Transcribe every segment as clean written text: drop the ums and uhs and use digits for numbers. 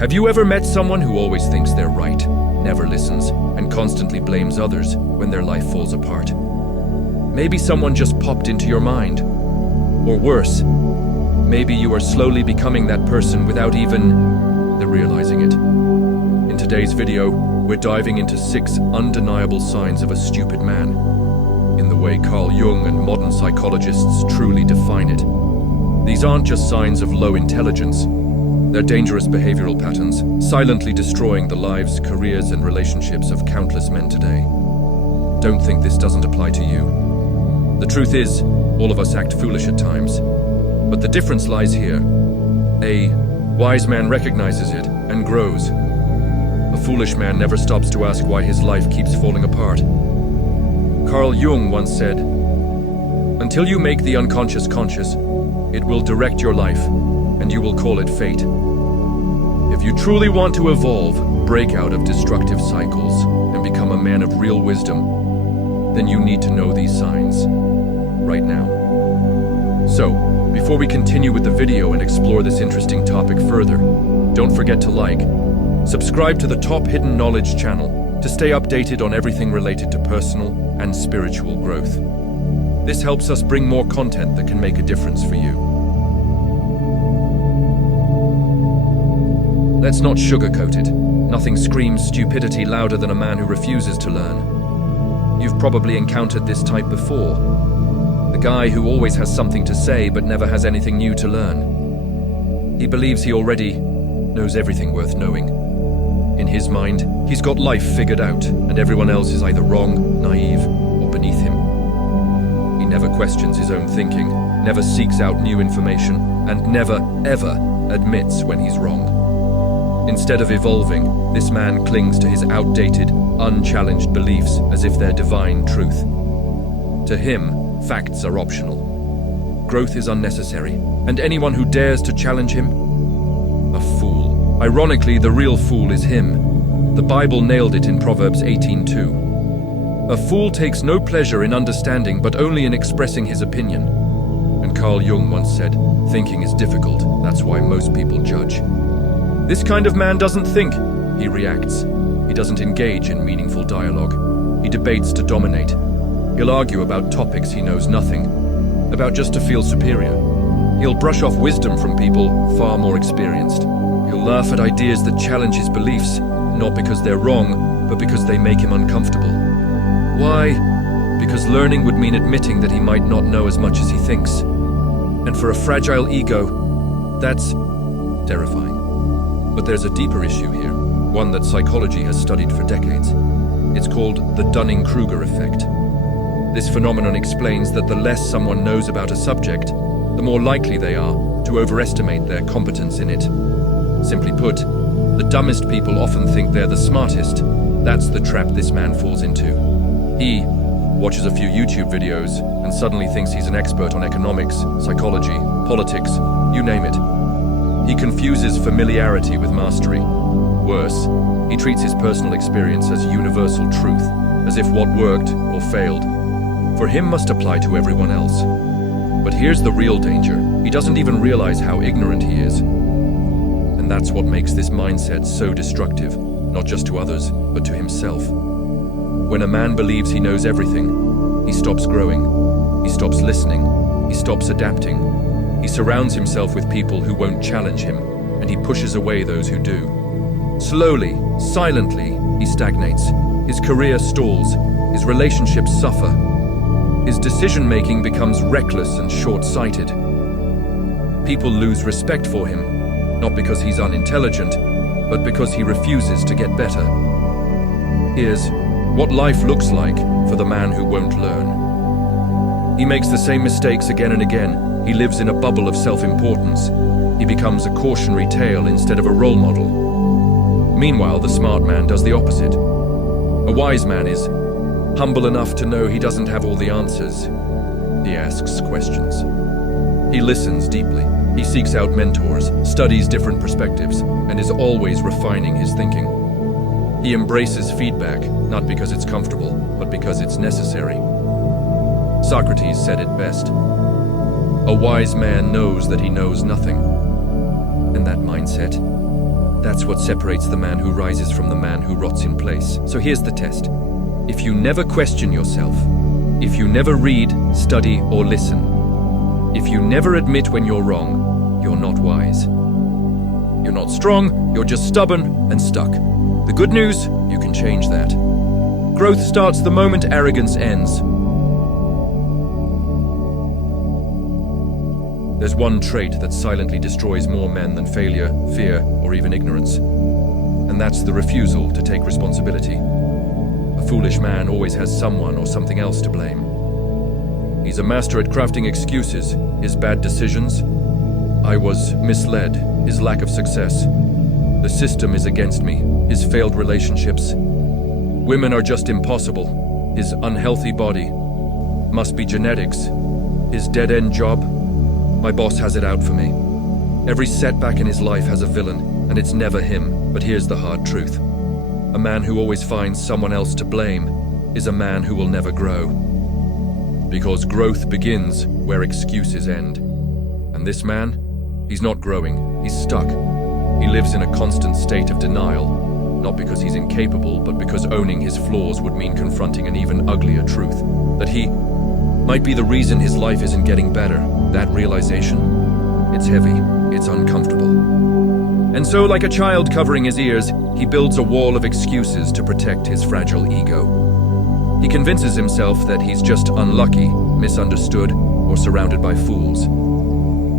Have you ever met someone who always thinks they're right, never listens, and constantly blames others when their life falls apart? Maybe someone just popped into your mind. Or worse, maybe you are slowly becoming that person without even realizing it. In today's video, we're diving into 6 undeniable signs of a stupid man, in the way Carl Jung and modern psychologists truly define it. These aren't just signs of low intelligence. They're dangerous behavioral patterns, silently destroying the lives, careers, and relationships of countless men today. Don't think this doesn't apply to you. The truth is, all of us act foolish at times. But the difference lies here. A wise man recognizes it and grows. A foolish man never stops to ask why his life keeps falling apart. Carl Jung once said, "Until you make the unconscious conscious, it will direct your life, and you will call it fate." If you truly want to evolve, break out of destructive cycles, and become a man of real wisdom, then you need to know these signs right now. So, before we continue with the video and explore this interesting topic further, don't forget to like, subscribe to the Top Hidden Knowledge channel to stay updated on everything related to personal and spiritual growth. This helps us bring more content that can make a difference for you. Let's not sugarcoat it. Nothing screams stupidity louder than a man who refuses to learn. You've probably encountered this type before. The guy who always has something to say but never has anything new to learn. He believes he already knows everything worth knowing. In his mind, he's got life figured out, and everyone else is either wrong, naive, or beneath him. He never questions his own thinking, never seeks out new information, and never, ever admits when he's wrong. Instead of evolving, this man clings to his outdated, unchallenged beliefs as if they're divine truth. To him, facts are optional. Growth is unnecessary, and anyone who dares to challenge him, a fool. Ironically, the real fool is him. The Bible nailed it in Proverbs 18:2. A fool takes no pleasure in understanding, but only in expressing his opinion. And Carl Jung once said, "Thinking is difficult, that's why most people judge." This kind of man doesn't think, he reacts. He doesn't engage in meaningful dialogue. He debates to dominate. He'll argue about topics he knows nothing about just to feel superior. He'll brush off wisdom from people far more experienced. He'll laugh at ideas that challenge his beliefs, not because they're wrong, but because they make him uncomfortable. Why? Because learning would mean admitting that he might not know as much as he thinks. And for a fragile ego, that's terrifying. But there's a deeper issue here, one that psychology has studied for decades. It's called the Dunning-Kruger effect. This phenomenon explains that the less someone knows about a subject, the more likely they are to overestimate their competence in it. Simply put, the dumbest people often think they're the smartest. That's the trap this man falls into. He watches a few YouTube videos and suddenly thinks he's an expert on economics, psychology, politics, you name it. He confuses familiarity with mastery. Worse, he treats his personal experience as universal truth, as if what worked or failed for him must apply to everyone else. But here's the real danger. He doesn't even realize how ignorant he is. And that's what makes this mindset so destructive, not just to others, but to himself. When a man believes he knows everything, he stops growing, he stops listening, he stops adapting. He surrounds himself with people who won't challenge him, and he pushes away those who do. Slowly, silently, he stagnates. His career stalls, his relationships suffer. His decision-making becomes reckless and short-sighted. People lose respect for him, not because he's unintelligent, but because he refuses to get better. Here's what life looks like for the man who won't learn. He makes the same mistakes again and again. He lives in a bubble of self-importance. He becomes a cautionary tale instead of a role model. Meanwhile, the smart man does the opposite. A wise man is humble enough to know he doesn't have all the answers. He asks questions. He listens deeply. He seeks out mentors, studies different perspectives, and is always refining his thinking. He embraces feedback, not because it's comfortable, but because it's necessary. Socrates said it best. A wise man knows that he knows nothing. And that mindset, That's what separates the man who rises from the man who rots in place. So here's the test. If you never question yourself, if you never read, study, or listen, if you never admit when you're wrong, you're not wise. You're not strong, you're just stubborn and stuck. The good news, you can change that. Growth starts the moment arrogance ends. There's one trait that silently destroys more men than failure, fear, or even ignorance. And that's the refusal to take responsibility. A foolish man always has someone or something else to blame. He's a master at crafting excuses, his bad decisions. I was misled, his lack of success. The system is against me, his failed relationships. Women are just impossible, his unhealthy body. Must be genetics, his dead-end job. My boss has it out for me. Every setback in his life has a villain, and it's never him. But here's the hard truth. A man who always finds someone else to blame is a man who will never grow. Because growth begins where excuses end. And this man, he's not growing, he's stuck. He lives in a constant state of denial, not because he's incapable, but because owning his flaws would mean confronting an even uglier truth. That he might be the reason his life isn't getting better. That realization, it's heavy, it's uncomfortable. And so, like a child covering his ears, he builds a wall of excuses to protect his fragile ego. He convinces himself that he's just unlucky, misunderstood, or surrounded by fools.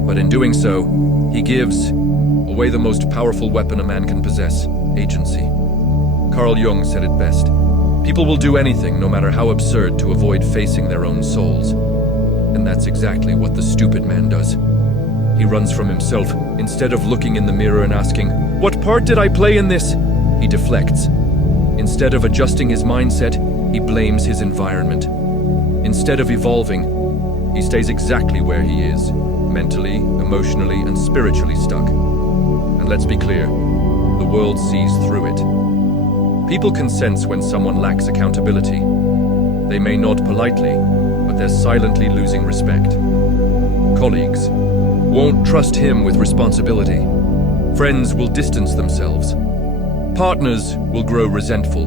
But in doing so, he gives away the most powerful weapon a man can possess, agency. Carl Jung said it best. People will do anything, no matter how absurd, to avoid facing their own souls. And that's exactly what the stupid man does. He runs from himself. Instead of looking in the mirror and asking, "What part did I play in this?" he deflects. Instead of adjusting his mindset, he blames his environment. Instead of evolving, he stays exactly where he is, mentally, emotionally, and spiritually stuck. And let's be clear, the world sees through it. People can sense when someone lacks accountability. They may nod politely, but they're silently losing respect. Colleagues won't trust him with responsibility. Friends will distance themselves. Partners will grow resentful,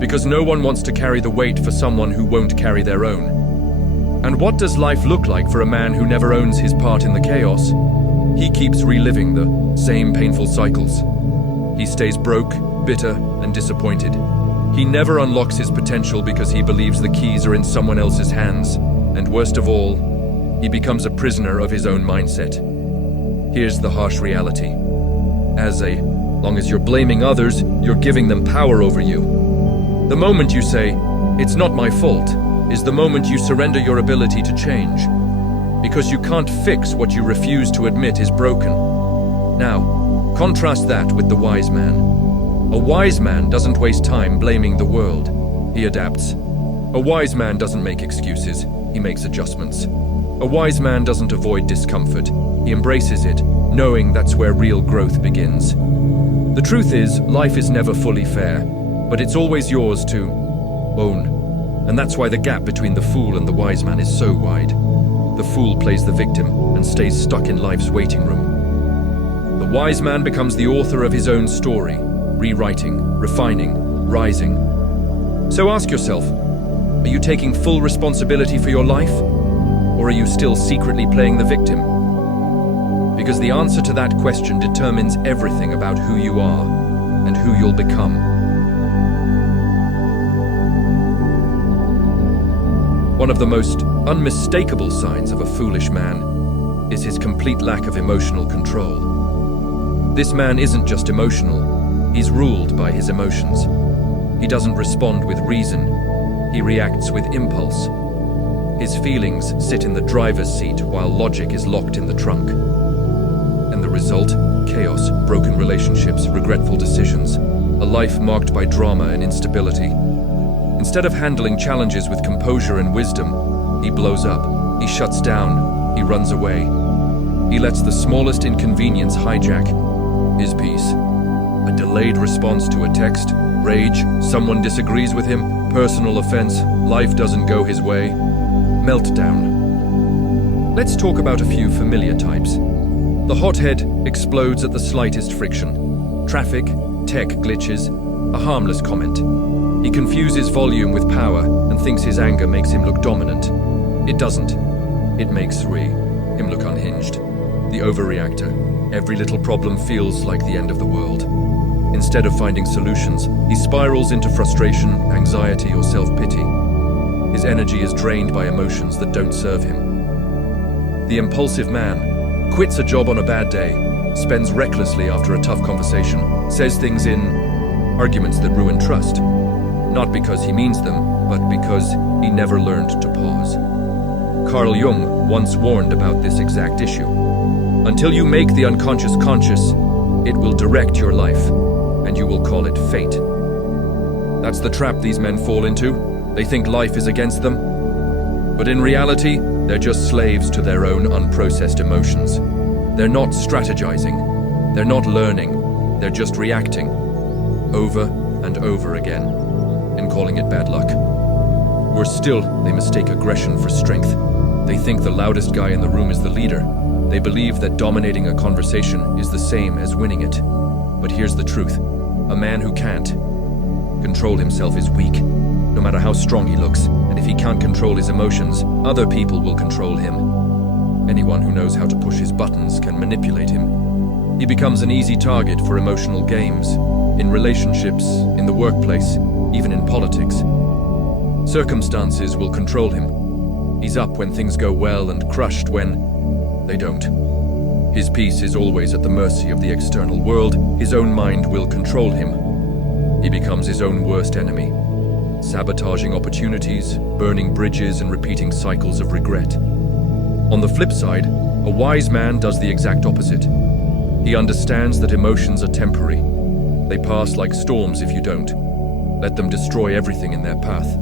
because no one wants to carry the weight for someone who won't carry their own. And what does life look like for a man who never owns his part in the chaos? He keeps reliving the same painful cycles. He stays broke, bitter, and disappointed. He never unlocks his potential because he believes the keys are in someone else's hands. And worst of all, he becomes a prisoner of his own mindset. Here's the harsh reality. As long as you're blaming others, you're giving them power over you. The moment you say, "It's not my fault," is the moment you surrender your ability to change. Because you can't fix what you refuse to admit is broken. Now, contrast that with the wise man. A wise man doesn't waste time blaming the world. He adapts. A wise man doesn't make excuses. He makes adjustments. A wise man doesn't avoid discomfort. He embraces it, knowing that's where real growth begins. The truth is, life is never fully fair, but it's always yours to own. And that's why the gap between the fool and the wise man is so wide. The fool plays the victim and stays stuck in life's waiting room. The wise man becomes the author of his own story, rewriting, refining, rising. So ask yourself, are you taking full responsibility for your life? Or are you still secretly playing the victim? Because the answer to that question determines everything about who you are and who you'll become. One of the most unmistakable signs of a foolish man is his complete lack of emotional control. This man isn't just emotional, he's ruled by his emotions. He doesn't respond with reason, he reacts with impulse. His feelings sit in the driver's seat while logic is locked in the trunk. And the result? Chaos, broken relationships, regretful decisions, a life marked by drama and instability. Instead of handling challenges with composure and wisdom, he blows up, he shuts down, he runs away. He lets the smallest inconvenience hijack his peace. A delayed response to a text, rage, someone disagrees with him, personal offense, life doesn't go his way. Meltdown. Let's talk about a few familiar types. The hothead explodes at the slightest friction. Traffic, tech glitches, a harmless comment. He confuses volume with power and thinks his anger makes him look dominant. It doesn't. It makes him look unhinged. The overreactor. Every little problem feels like the end of the world. Instead of finding solutions, he spirals into frustration, anxiety, or self-pity. His energy is drained by emotions that don't serve him. The impulsive man quits a job on a bad day, spends recklessly after a tough conversation, says things in arguments that ruin trust. Not because he means them, but because he never learned to pause. Carl Jung once warned about this exact issue. Until you make the unconscious conscious, it will direct your life, and you will call it fate. That's the trap these men fall into. They think life is against them. But in reality, they're just slaves to their own unprocessed emotions. They're not strategizing. They're not learning. They're just reacting, over and over again, and calling it bad luck. Worse still, they mistake aggression for strength. They think the loudest guy in the room is the leader. They believe that dominating a conversation is the same as winning it. But here's the truth. A man who can't control himself is weak, no matter how strong he looks. And if he can't control his emotions, other people will control him. Anyone who knows how to push his buttons can manipulate him. He becomes an easy target for emotional games, in relationships, in the workplace, even in politics. Circumstances will control him. He's up when things go well and crushed when they don't. His peace is always at the mercy of the external world. His own mind will control him. He becomes his own worst enemy, sabotaging opportunities, burning bridges, and repeating cycles of regret. On the flip side, a wise man does the exact opposite. He understands that emotions are temporary. They pass like storms if you don't. Let them destroy everything in their path.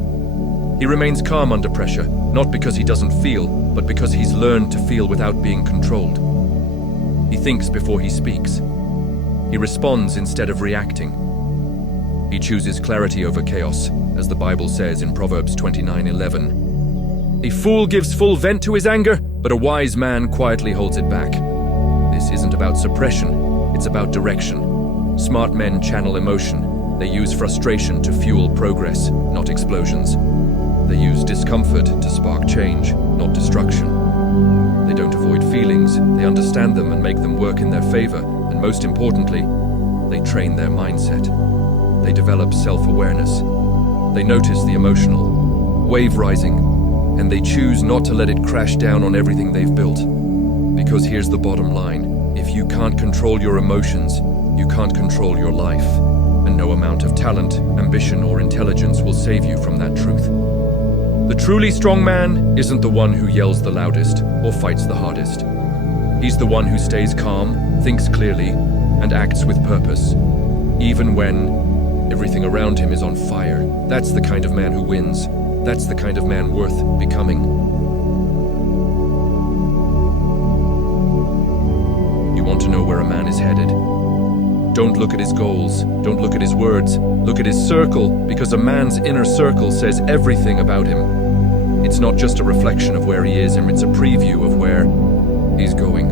He remains calm under pressure, not because he doesn't feel, but because he's learned to feel without being controlled. He thinks before he speaks. He responds instead of reacting. He chooses clarity over chaos, as the Bible says in Proverbs 29:11. A fool gives full vent to his anger, but a wise man quietly holds it back. This isn't about suppression, it's about direction. Smart men channel emotion. They use frustration to fuel progress, not explosions. They use discomfort to spark change, not destruction. They don't avoid feelings, they understand them and make them work in their favor, and most importantly, they train their mindset. They develop self-awareness. They notice the emotional wave rising, and they choose not to let it crash down on everything they've built. Because here's the bottom line: if you can't control your emotions, you can't control your life, and no amount of talent, ambition, or intelligence will save you from that truth. The truly strong man isn't the one who yells the loudest or fights the hardest. He's the one who stays calm, thinks clearly, and acts with purpose, even when everything around him is on fire. That's the kind of man who wins. That's the kind of man worth becoming. You want to know where a man is headed? Don't look at his goals, don't look at his words, look at his circle, because a man's inner circle says everything about him. It's not just a reflection of where he is, and it's a preview of where he's going.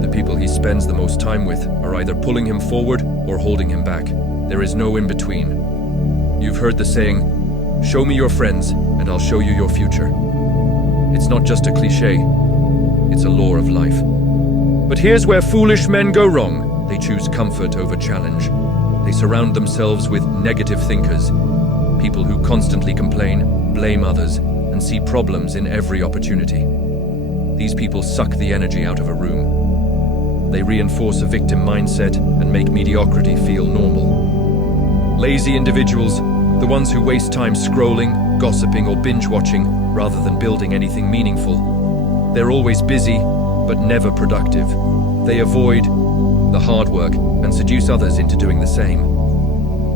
The people he spends the most time with are either pulling him forward or holding him back. There is no in between. You've heard the saying, "Show me your friends, and I'll show you your future." It's not just a cliche, it's a law of life. But here's where foolish men go wrong. They choose comfort over challenge. They surround themselves with negative thinkers, people who constantly complain, blame others, and see problems in every opportunity. These people suck the energy out of a room. They reinforce a victim mindset and make mediocrity feel normal. Lazy individuals, the ones who waste time scrolling, gossiping, or binge-watching rather than building anything meaningful. They're always busy, but never productive. They avoid the hard work and seduce others into doing the same.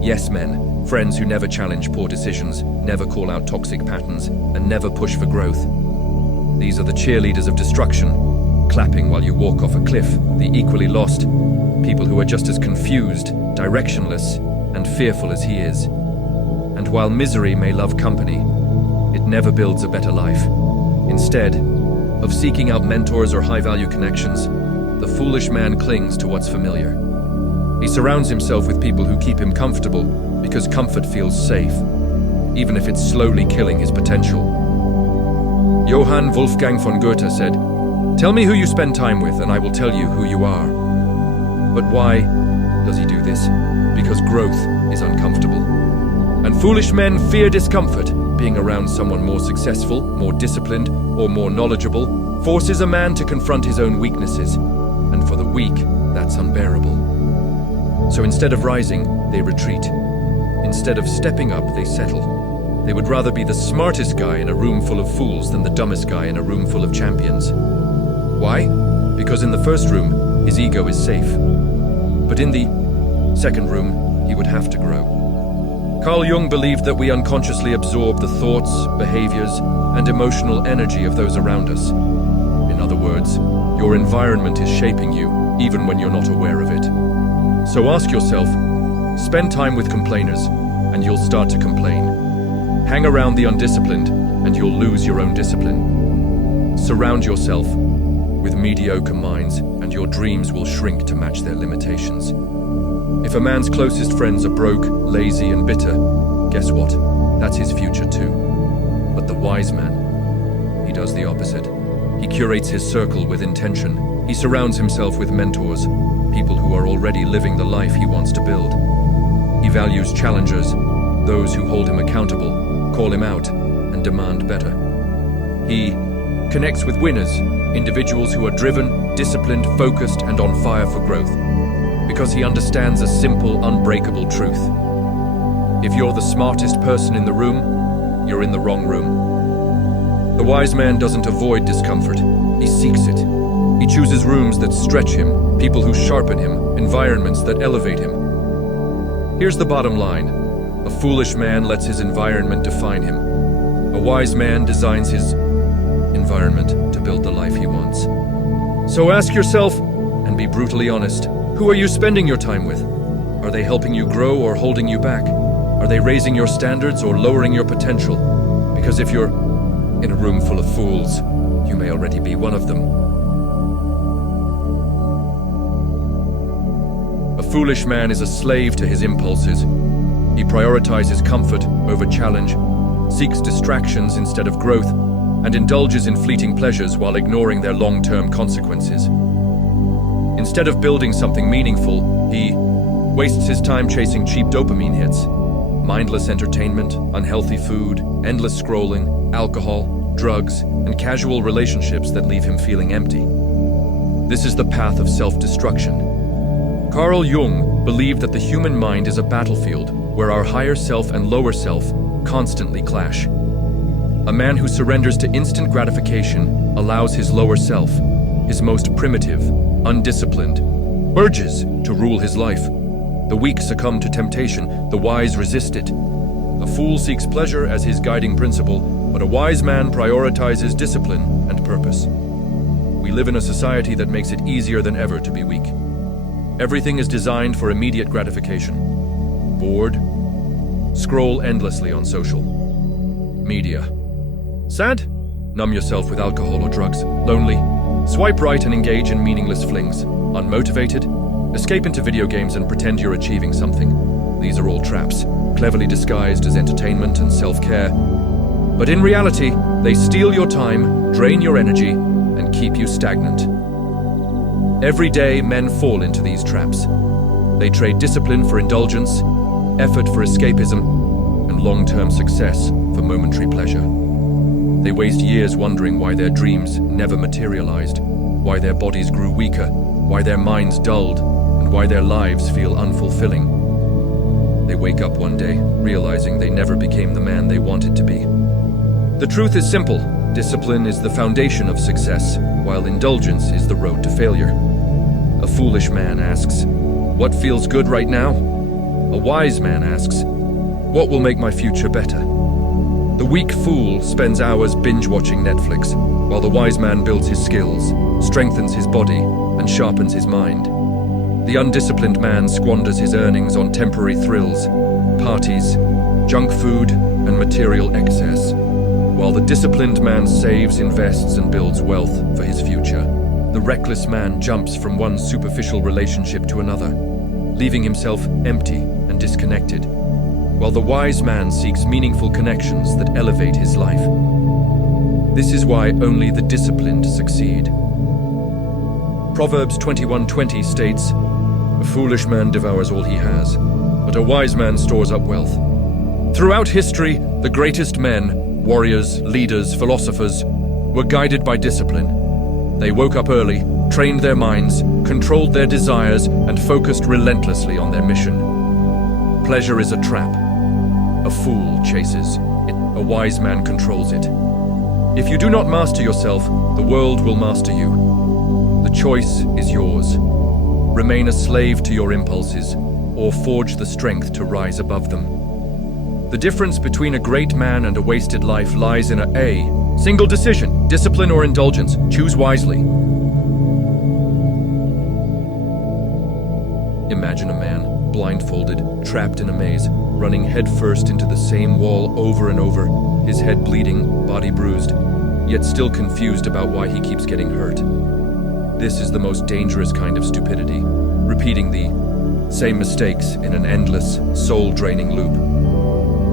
Yes men, friends who never challenge poor decisions, never call out toxic patterns, and never push for growth. These are the cheerleaders of destruction, clapping while you walk off a cliff, the equally lost, people who are just as confused, directionless, and fearful as he is. And while misery may love company, it never builds a better life. Instead of seeking out mentors or high-value connections, the foolish man clings to what's familiar. He surrounds himself with people who keep him comfortable because comfort feels safe, even if it's slowly killing his potential. Johann Wolfgang von Goethe said, "Tell me who you spend time with, and I will tell you who you are." But why does he do this? Because growth is uncomfortable. And foolish men fear discomfort. Being around someone more successful, more disciplined, or more knowledgeable forces a man to confront his own weaknesses. And for the weak, that's unbearable. So instead of rising, they retreat. Instead of stepping up, they settle. They would rather be the smartest guy in a room full of fools than the dumbest guy in a room full of champions. Why? Because in the first room, his ego is safe. But in the second room, he would have to grow. Carl Jung believed that we unconsciously absorb the thoughts, behaviors, and emotional energy of those around us. In other words, your environment is shaping you, even when you're not aware of it. So ask yourself, spend time with complainers, and you'll start to complain. Hang around the undisciplined, and you'll lose your own discipline. Surround yourself with mediocre minds, and your dreams will shrink to match their limitations. If a man's closest friends are broke, lazy, and bitter, guess what? That's his future too. But the wise man, he does the opposite. He curates his circle with intention. He surrounds himself with mentors, people who are already living the life he wants to build. He values challengers, those who hold him accountable, call him out, and demand better. He connects with winners, individuals who are driven, disciplined, focused, and on fire for growth. Because he understands a simple, unbreakable truth. If you're the smartest person in the room, you're in the wrong room. The wise man doesn't avoid discomfort, he seeks it. He chooses rooms that stretch him, people who sharpen him, environments that elevate him. Here's the bottom line. A foolish man lets his environment define him. A wise man designs his environment to build the life he wants. So ask yourself, and be brutally honest, who are you spending your time with? Are they helping you grow or holding you back? Are they raising your standards or lowering your potential? Because if you're in a room full of fools, you may already be one of them. A foolish man is a slave to his impulses. He prioritizes comfort over challenge, seeks distractions instead of growth, and indulges in fleeting pleasures while ignoring their long-term consequences. Instead of building something meaningful, he wastes his time chasing cheap dopamine hits. Mindless entertainment, unhealthy food, endless scrolling, alcohol, drugs, and casual relationships that leave him feeling empty. This is the path of self-destruction. Carl Jung believed that the human mind is a battlefield where our higher self and lower self constantly clash. A man who surrenders to instant gratification allows his lower self, his most primitive, undisciplined, urges to rule his life. The weak succumb to temptation, the wise resist it. A fool seeks pleasure as his guiding principle, but a wise man prioritizes discipline and purpose. We live in a society that makes it easier than ever to be weak. Everything is designed for immediate gratification. Bored? Scroll endlessly on social media. Sad? Numb yourself with alcohol or drugs. Lonely? Swipe right and engage in meaningless flings. Unmotivated? Escape into video games and pretend you're achieving something. These are all traps, cleverly disguised as entertainment and self-care. But in reality, they steal your time, drain your energy, and keep you stagnant. Every day, men fall into these traps. They trade discipline for indulgence, effort for escapism, and long-term success for momentary pleasure. They waste years wondering why their dreams never materialized, why their bodies grew weaker, why their minds dulled, and why their lives feel unfulfilling. They wake up one day, realizing they never became the man they wanted to be. The truth is simple. Discipline is the foundation of success, while indulgence is the road to failure. A foolish man asks, "What feels good right now?" A wise man asks, "What will make my future better?" The weak fool spends hours binge-watching Netflix, while the wise man builds his skills, strengthens his body, and sharpens his mind. The undisciplined man squanders his earnings on temporary thrills, parties, junk food, and material excess, while the disciplined man saves, invests, and builds wealth for his future. The reckless man jumps from one superficial relationship to another, leaving himself empty and disconnected, while the wise man seeks meaningful connections that elevate his life. This is why only the disciplined succeed. Proverbs 21:20 states, "A foolish man devours all he has, but a wise man stores up wealth." Throughout history, the greatest men, warriors, leaders, philosophers, were guided by discipline. They woke up early, trained their minds, controlled their desires, and focused relentlessly on their mission. Pleasure is a trap. A fool chases it. A wise man controls it. If you do not master yourself, the world will master you. The choice is yours. Remain a slave to your impulses, or forge the strength to rise above them. The difference between a great man and a wasted life lies in a single decision: discipline or indulgence. Choose wisely. Imagine a man, blindfolded, trapped in a maze, running headfirst into the same wall over and over, his head bleeding, body bruised, yet still confused about why he keeps getting hurt. This is the most dangerous kind of stupidity, repeating the same mistakes in an endless, soul-draining loop.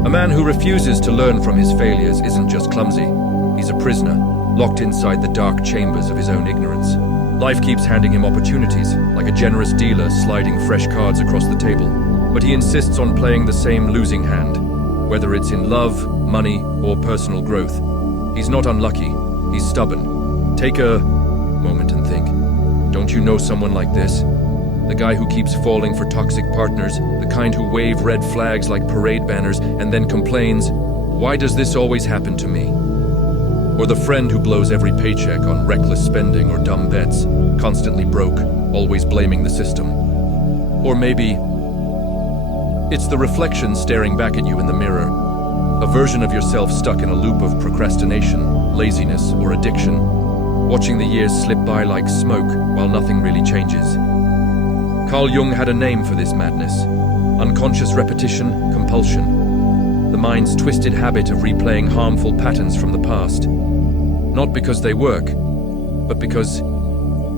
A man who refuses to learn from his failures isn't just clumsy, he's a prisoner, locked inside the dark chambers of his own ignorance. Life keeps handing him opportunities, like a generous dealer sliding fresh cards across the table, but he insists on playing the same losing hand, whether it's in love, money, or personal growth. He's not unlucky, he's stubborn. Take a moment and think. Don't you know someone like this? The guy who keeps falling for toxic partners, the kind who wave red flags like parade banners and then complains, "Why does this always happen to me?" Or the friend who blows every paycheck on reckless spending or dumb bets, constantly broke, always blaming the system. Or maybe it's the reflection staring back at you in the mirror, a version of yourself stuck in a loop of procrastination, laziness, or addiction, watching the years slip by like smoke while nothing really changes. Carl Jung had a name for this madness: unconscious repetition, compulsion. The mind's twisted habit of replaying harmful patterns from the past. Not because they work, but because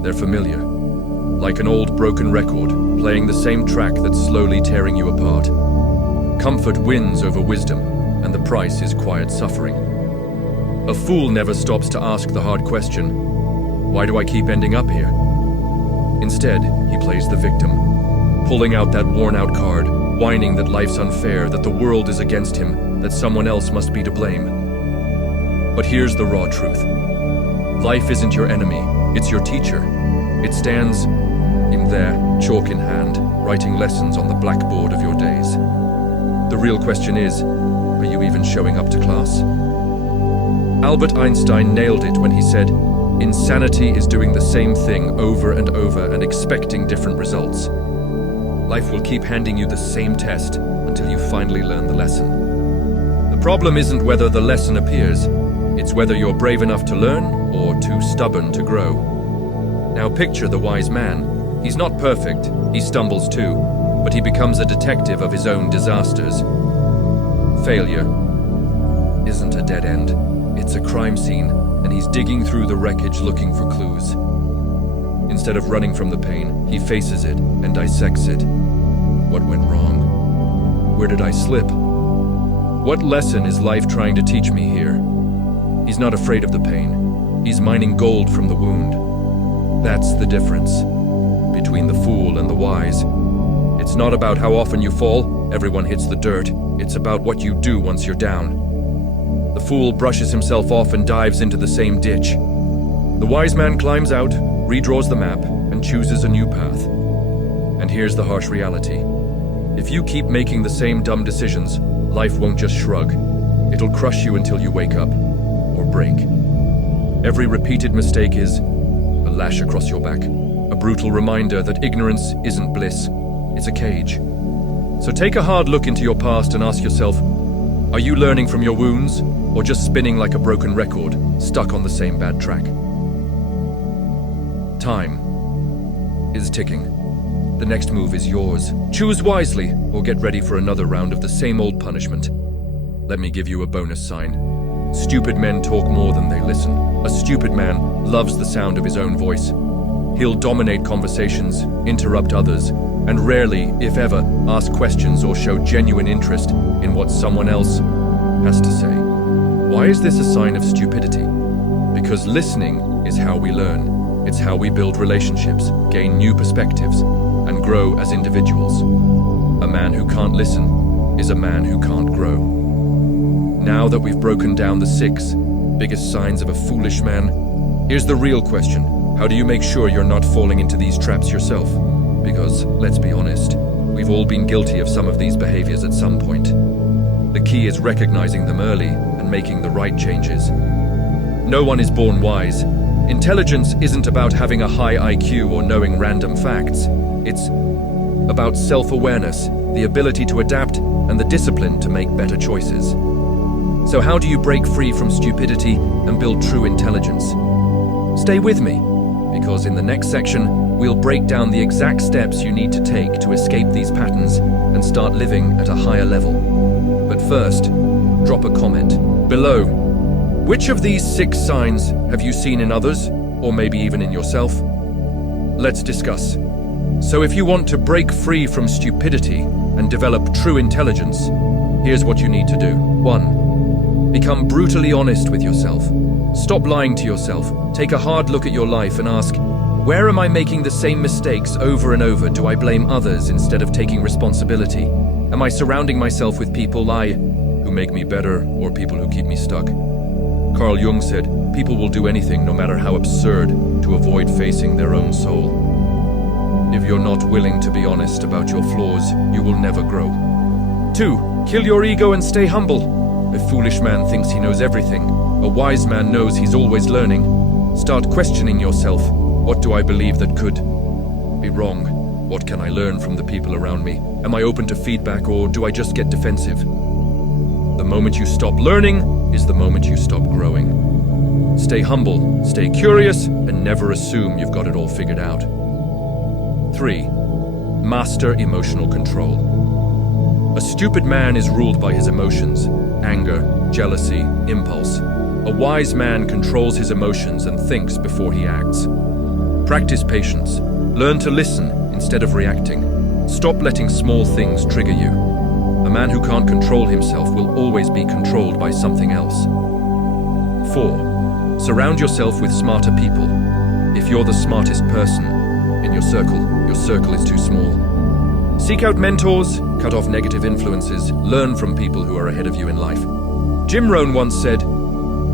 they're familiar. Like an old broken record, playing the same track that's slowly tearing you apart. Comfort wins over wisdom, and the price is quiet suffering. A fool never stops to ask the hard question, why do I keep ending up here? Instead, he plays the victim, pulling out that worn-out card, whining that life's unfair, that the world is against him, that someone else must be to blame. But here's the raw truth. Life isn't your enemy, it's your teacher. It stands in there, chalk in hand, writing lessons on the blackboard of your days. The real question is, are you even showing up to class? Albert Einstein nailed it when he said, "Insanity is doing the same thing over and over and expecting different results." Life will keep handing you the same test until you finally learn the lesson. The problem isn't whether the lesson appears, it's whether you're brave enough to learn or too stubborn to grow. Now picture the wise man. He's not perfect, he stumbles too, but he becomes a detective of his own disasters. Failure isn't a dead end, it's a crime scene, and he's digging through the wreckage looking for clues. Instead of running from the pain, he faces it and dissects it. What went wrong? Where did I slip? What lesson is life trying to teach me here? He's not afraid of the pain. He's mining gold from the wound. That's the difference between the fool and the wise. It's not about how often you fall, everyone hits the dirt. It's about what you do once you're down. The fool brushes himself off and dives into the same ditch. The wise man climbs out, redraws the map, and chooses a new path. And here's the harsh reality. If you keep making the same dumb decisions, life won't just shrug. It'll crush you until you wake up, or break. Every repeated mistake is a lash across your back, a brutal reminder that ignorance isn't bliss, it's a cage. So take a hard look into your past and ask yourself, are you learning from your wounds, or just spinning like a broken record, stuck on the same bad track? Time is ticking. The next move is yours. Choose wisely, or get ready for another round of the same old punishment. Let me give you a bonus sign. Stupid men talk more than they listen. A stupid man loves the sound of his own voice. He'll dominate conversations, interrupt others, and rarely, if ever, ask questions or show genuine interest in what someone else has to say. Why is this a sign of stupidity? Because listening is how we learn. It's how we build relationships, gain new perspectives, and grow as individuals. A man who can't listen is a man who can't grow. Now that we've broken down the 6 biggest signs of a foolish man, here's the real question. How do you make sure you're not falling into these traps yourself? Because, let's be honest, we've all been guilty of some of these behaviors at some point. The key is recognizing them early and making the right changes. No one is born wise. Intelligence isn't about having a high IQ or knowing random facts. It's about self-awareness, the ability to adapt, and the discipline to make better choices. So how do you break free from stupidity and build true intelligence? Stay with me, because in the next section, we'll break down the exact steps you need to take to escape these patterns and start living at a higher level. But first, drop a comment below. Which of these 6 signs have you seen in others, or maybe even in yourself? Let's discuss. So if you want to break free from stupidity and develop true intelligence, here's what you need to do. 1. Become brutally honest with yourself. Stop lying to yourself. Take a hard look at your life and ask, where am I making the same mistakes over and over? Do I blame others instead of taking responsibility? Am I surrounding myself with people who make me better or people who keep me stuck? Carl Jung said, people will do anything, no matter how absurd, to avoid facing their own soul. If you're not willing to be honest about your flaws, you will never grow. 2. Kill your ego and stay humble. A foolish man thinks he knows everything. A wise man knows he's always learning. Start questioning yourself. What do I believe that could be wrong? What can I learn from the people around me? Am I open to feedback, or do I just get defensive? The moment you stop learning is the moment you stop growing. Stay humble, stay curious, and never assume you've got it all figured out. 3. Master emotional control. A stupid man is ruled by his emotions, anger, jealousy, impulse. A wise man controls his emotions and thinks before he acts. Practice patience. Learn to listen instead of reacting. Stop letting small things trigger you. A man who can't control himself will always be controlled by something else. 4. Surround yourself with smarter people. If you're the smartest person in your circle is too small. Seek out mentors, cut off negative influences, learn from people who are ahead of you in life. Jim Rohn once said,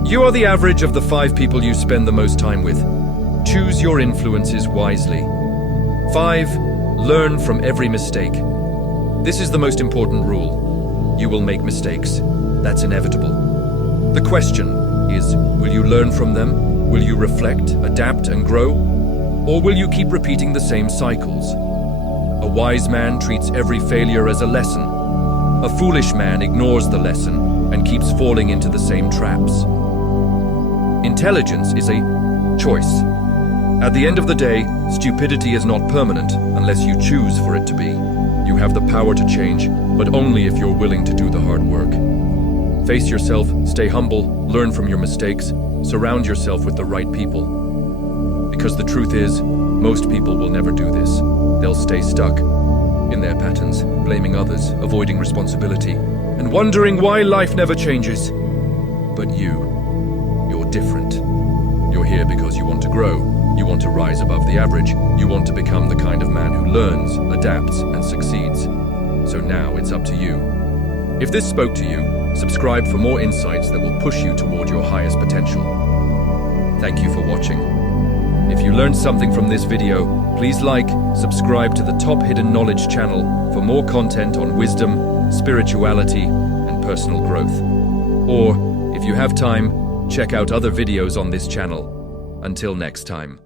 "You are the average of the 5 people you spend the most time with. Choose your influences wisely." 5. Learn from every mistake. This is the most important rule. You will make mistakes. That's inevitable. The question is, will you learn from them? Will you reflect, adapt, and grow? Or will you keep repeating the same cycles? A wise man treats every failure as a lesson. A foolish man ignores the lesson and keeps falling into the same traps. Intelligence is a choice. At the end of the day, stupidity is not permanent unless you choose for it to be. You have the power to change, but only if you're willing to do the hard work. Face yourself, stay humble, learn from your mistakes, surround yourself with the right people. Because the truth is, most people will never do this. They'll stay stuck in their patterns, blaming others, avoiding responsibility, and wondering why life never changes. But you're different. You're here because you want to grow. You want to rise above the average. You want to become the kind of man who learns, adapts, and succeeds. So now it's up to you. If this spoke to you, subscribe for more insights that will push you toward your highest potential. Thank you for watching. If you learned something from this video, please like, subscribe to the Top Hidden Knowledge channel for more content on wisdom, spirituality, and personal growth. Or, if you have time, check out other videos on this channel. Until next time.